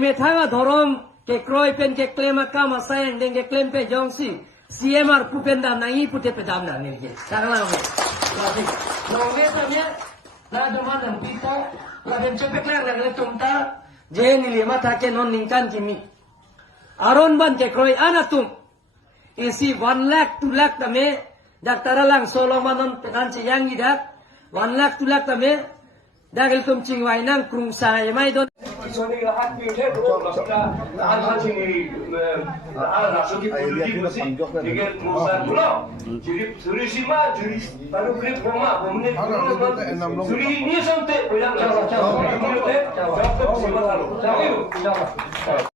เมทังดอรมเกกรอยเป็นเกเคลมากามาแซงเดงเกเคลมเปยองซีCMR ผู้เป็นดานังผู้เทพดามนังนี่เองใช่ไหมล่ะน้องเมย์ตอนนี้น่าจะมาดังปีโป้เราเป็นเจ้าเป็กแรกเลยตุ้มตาเจนี่เลยมาทักเกนอนนิงกันจิมีอารอนบันเกกรอยอานาตุมอีซี1 lakh 2 lakh ตามเมดักตาระลังโซโลมานนกันเชียงยีดัก1 lakh 2 lakh ตามเมดักเอลตุมจิงไว้นั่งกรุงสายไม่โดน Soalnya hati saya betul kita ada sini ada suki politik mesti dengan musa pulau. Jadi suri sima jadi baru krip rumah pemenit suri ini sampai bilang jawab jawab sima lalu. Jawab.